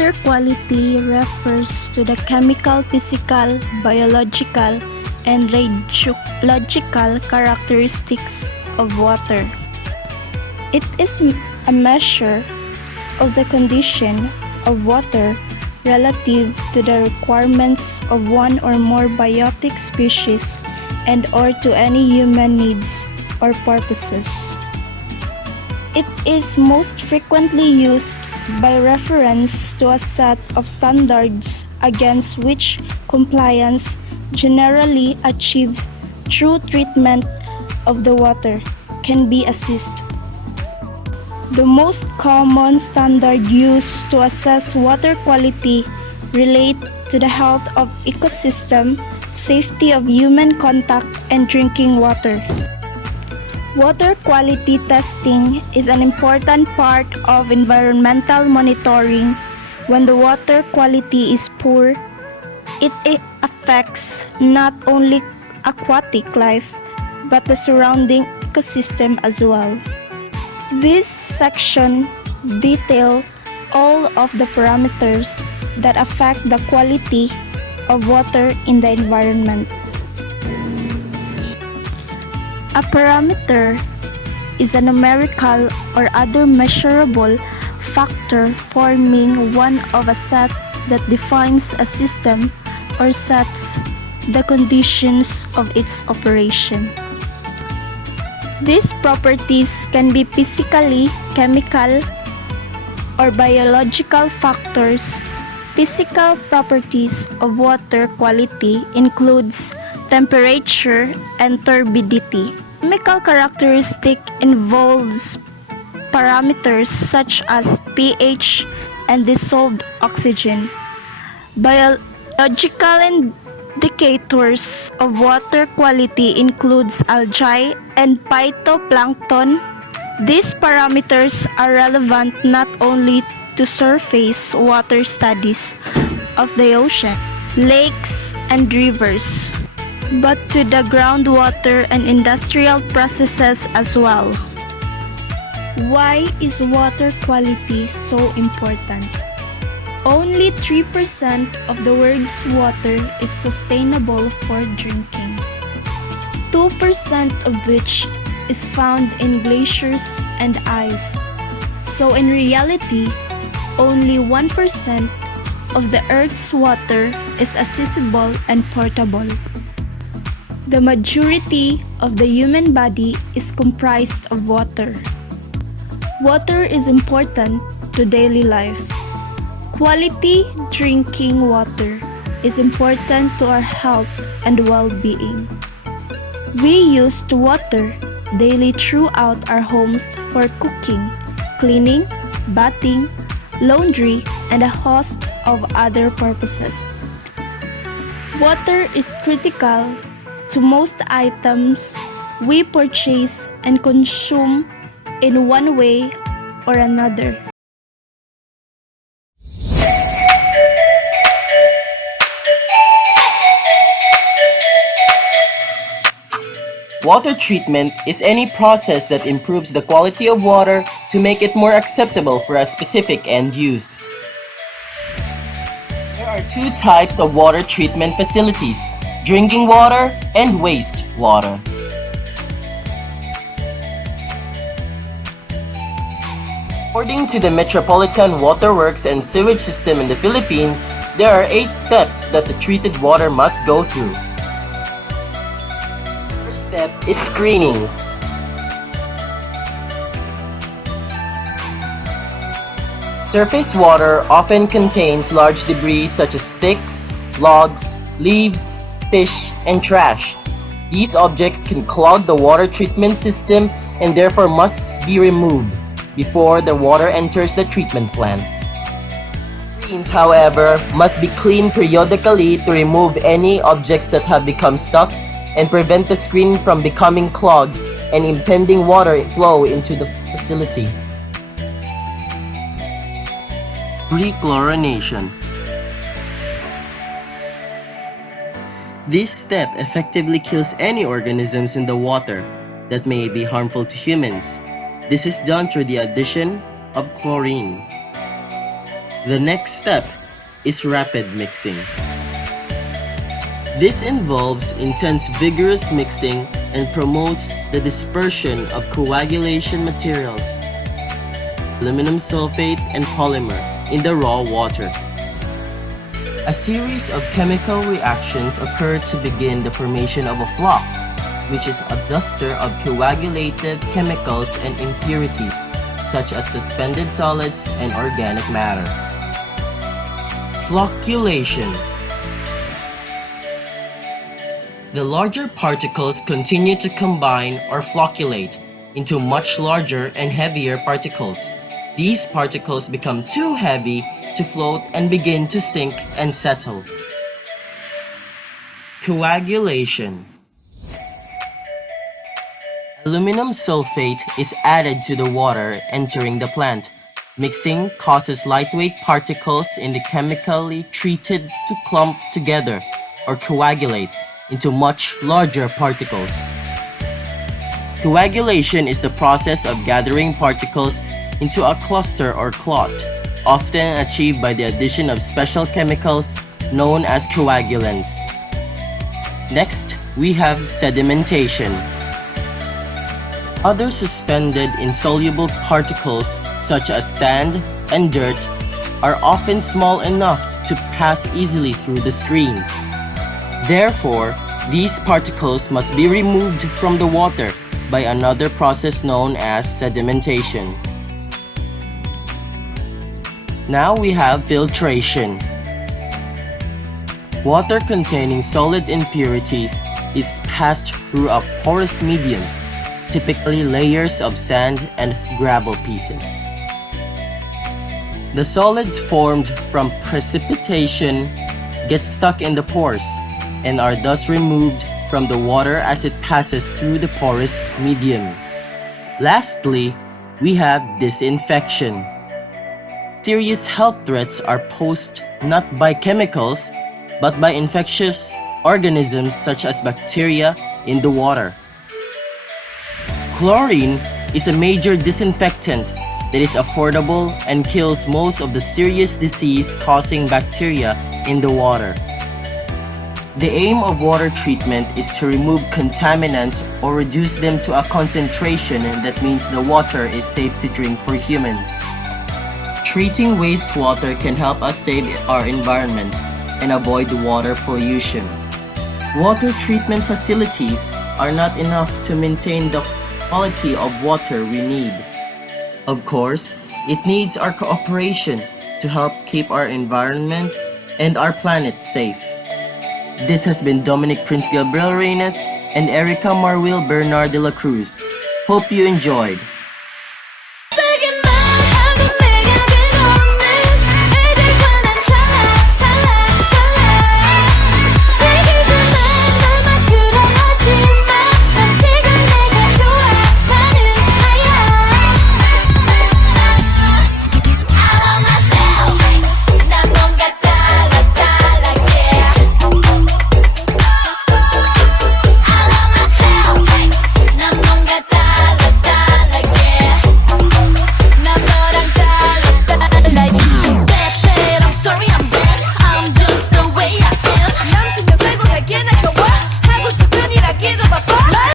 Water quality refers to the chemical, physical, biological, and radiological characteristics of water. It is a measure of the condition of water relative to the requirements of one or more biotic species and or to any human needs or purposes. It is most frequently used by reference to a set of standards against which compliance generally achieved through treatment of the water can be assessed. The most common standard used to assess water quality relate to the health of ecosystem, safety of human contact, and drinking water. Water quality testing is an important part of environmental monitoring. When the water quality is poor, it affects not only aquatic life but the surrounding ecosystem as well. This section details all of the parameters that affect the quality of water in the environment. A parameter is a numerical or other measurable factor forming one of a set that defines a system or sets the conditions of its operation. These properties can be physically, chemical, or biological factors. Physical properties of water quality includes temperature and turbidity. Chemical characteristic involves parameters such as pH and dissolved oxygen. Biological indicators of water quality includes algae and phytoplankton. These parameters are relevant not only to surface water studies of the ocean, lakes, and rivers, but to the groundwater and industrial processes as well. Why is water quality so important? Only 3% of the world's water is sustainable for drinking, 2% of which is found in glaciers and ice. So in reality, only 1% of the Earth's water is accessible and portable. The majority of the human body is comprised of water. Water is important to daily life. Quality drinking water is important to our health and well-being. We use water daily throughout our homes for cooking, cleaning, bathing, laundry, and a host of other purposes. Water is critical to most items we purchase and consume in one way or another. Water treatment is any process that improves the quality of water to make it more acceptable for a specific end use. There are two types of water treatment facilities: drinking water and waste water. According to the Metropolitan Water Works and Sewage System in the Philippines, there are 8 steps that the treated water must go through. First step is screening. Surface water often contains large debris such as sticks, logs, leaves, fish, and trash. These objects can clog the water treatment system and therefore must be removed before the water enters the treatment plant. Screens, however, must be cleaned periodically to remove any objects that have become stuck and prevent the screen from becoming clogged and impeding water flow into the facility. Rechlorination. This step effectively kills any organisms in the water that may be harmful to humans. This is done through the addition of chlorine. The next step is rapid mixing. This involves intense vigorous mixing and promotes the dispersion of coagulation materials, aluminum sulfate and polymer, in the raw water. A series of chemical reactions occur to begin the formation of a flock, which is a duster of coagulated chemicals and impurities, such as suspended solids and organic matter. Flocculation. The larger particles continue to combine or flocculate into much larger and heavier particles. These particles become too heavy to float and begin to sink and settle. Coagulation. Aluminum sulfate is added to the water entering the plant. Mixing causes lightweight particles in the chemically treated to clump together or coagulate into much larger particles. Coagulation is the process of gathering particles into a cluster or clot, often achieved by the addition of special chemicals known as coagulants. Next, we have sedimentation. Other suspended insoluble particles such as sand and dirt are often small enough to pass easily through the screens. Therefore, these particles must be removed from the water by another process known as sedimentation. Now we have filtration. Water containing solid impurities is passed through a porous medium, typically layers of sand and gravel pieces. The solids formed from precipitation get stuck in the pores and are thus removed from the water as it passes through the porous medium. Lastly, we have disinfection. Serious health threats are posed not by chemicals, but by infectious organisms such as bacteria in the water. Chlorine is a major disinfectant that is affordable and kills most of the serious disease-causing bacteria in the water. The aim of water treatment is to remove contaminants or reduce them to a concentration that means the water is safe to drink for humans. Treating wastewater can help us save our environment and avoid water pollution. Water treatment facilities are not enough to maintain the quality of water we need. Of course, it needs our cooperation to help keep our environment and our planet safe. This has been Dominic Princegariel Reynes and Erica Marwil Bernar de la Cruz. Hope you enjoyed.